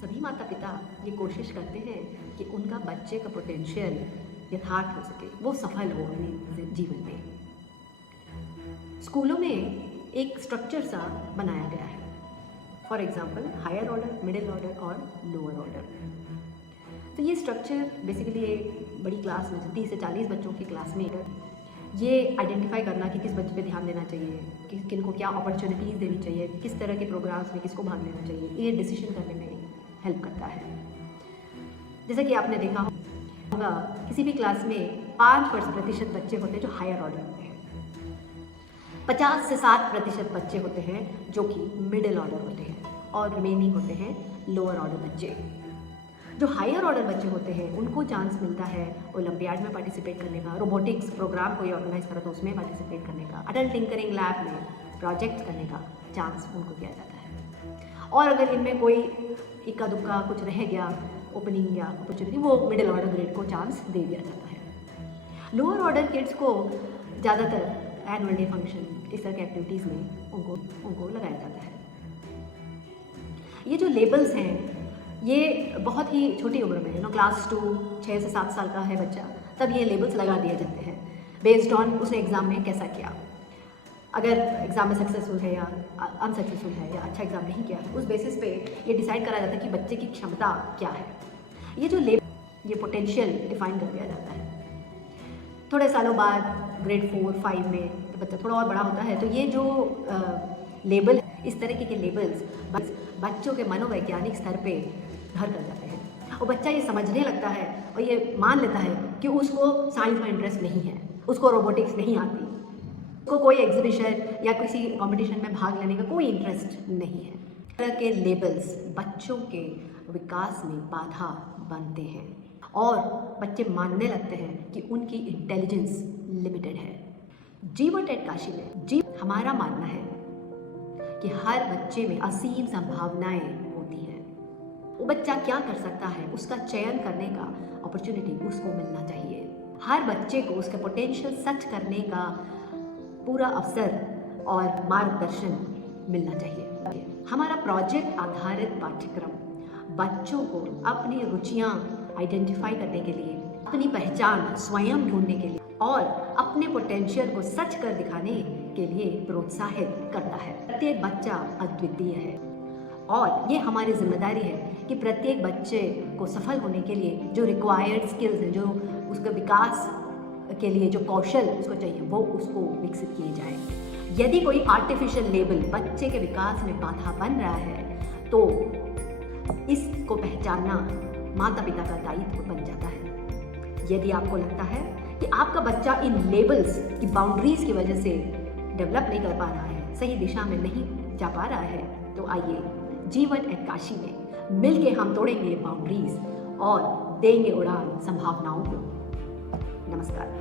सभी माता पिता ये कोशिश करते हैं कि उनका बच्चे का पोटेंशियल यथार्थ हो सके, वो सफल हो अपने जीवन में। स्कूलों में एक स्ट्रक्चर सा बनाया गया है, for example higher order, middle order और लोअर ऑर्डर। तो ये स्ट्रक्चर बेसिकली एक बड़ी क्लास में 30 से 40 बच्चों की क्लास में ये आइडेंटिफाई करना कि किस बच्चे पे ध्यान देना चाहिए, किन को क्या अपॉर्चुनिटीज़ देनी चाहिए, किस तरह के प्रोग्राम्स में किसको भाग लेना चाहिए, ये डिसीजन करने में हेल्प करता है। जैसे कि आपने देखा होगा किसी भी क्लास में 5% बच्चे होते हैं जो हायर ऑर्डर होते हैं, 50 से 60% बच्चे होते हैं जो कि मिडिल ऑर्डर होते हैं, और रिमेनिंग होते हैं लोअर ऑर्डर बच्चे। जो हायर ऑर्डर बच्चे होते हैं उनको चांस मिलता है ओलंपियाड में पार्टिसिपेट करने का, रोबोटिक्स प्रोग्राम कोई ऑर्गेनाइज करा तो उसमें पार्टिसिपेट करने का, अडल्ट टिंकरिंग लैब में प्रोजेक्ट करने का चांस उनको दिया जाता है। और अगर इनमें कोई इक्का दुक्का कुछ रह गया, ओपनिंग या अपॉर्चुनिटी, वो मिडिल ऑर्डर ग्रेड को चांस दे दिया जाता है। लोअर ऑर्डर किड्स को ज़्यादातर एनुअल डे फंक्शन, इस तरह के एक्टिविटीज़ में उनको लगाया जाता है। ये जो लेबल्स हैं ये बहुत ही छोटी उम्र में, क्लास 2 6 से 7 साल का है बच्चा, तब ये लेबल्स लगा दिए जाते हैं बेस्ड ऑन उसने एग्ज़ाम में कैसा किया। अगर एग्ज़ाम में सक्सेसफुल है या अनसक्सेसफुल है या अच्छा एग्ज़ाम नहीं किया, उस बेसिस पे ये डिसाइड करा जाता है कि बच्चे की क्षमता क्या है। ये जो ये पोटेंशियल डिफाइन कर दिया जाता है। थोड़े सालों बाद ग्रेड 4 5 में तो बच्चा थोड़ा और बड़ा होता है, तो ये जो लेबल, इस तरीके के लेबल्स बच्चों के मनोवैज्ञानिक स्तर पे घर कर जाते हैं, और बच्चा ये समझने लगता है और ये मान लेता है कि उसको साइंस में इंटरेस्ट नहीं है, उसको रोबोटिक्स नहीं आती, उसको कोई एग्जीबिशन या किसी कंपटीशन में भाग लेने का कोई इंटरेस्ट नहीं है। इस तरह के लेबल्स बच्चों के विकास में बाधा बनते हैं और बच्चे मानने लगते हैं कि उनकी इंटेलिजेंस लिमिटेड है। जीवन एट काशी में हमारा मानना है कि हर बच्चे में असीम संभावनाएं होती हैं। वो बच्चा क्या कर सकता है, उसका चयन करने का अपॉर्चुनिटी उसको मिलना चाहिए। हर बच्चे को उसका पोटेंशियल सच करने का पूरा अवसर और मार्गदर्शन मिलना चाहिए। हमारा प्रोजेक्ट आधारित पाठ्यक्रम बच्चों को अपनी रुचियां आइडेंटिफाई करने के लिए, अपनी पहचान स्वयं ढूंढने के लिए और अपने पोटेंशियल को सच कर दिखाने के लिए प्रोत्साहित करता है। प्रत्येक बच्चा अद्वितीय है और ये हमारी जिम्मेदारी है कि प्रत्येक बच्चे को सफल होने के लिए जो रिक्वायर्ड स्किल्स हैं, जो उसके विकास के लिए जो कौशल उसको चाहिए, वो उसको विकसित किए जाए। यदि कोई आर्टिफिशियल लेबल बच्चे के विकास में बाधा बन रहा है तो इसको पहचानना माता पिता का दायित्व बन जाता है। यदि आपको लगता है कि आपका बच्चा इन लेबल्स की बाउंड्रीज की वजह से डेवलप नहीं कर पा रहा है, सही दिशा में नहीं जा पा रहा है, तो आइए जीवन एट काशी में मिलके हम तोड़ेंगे बाउंड्रीज और देंगे उड़ान संभावनाओं को। नमस्कार।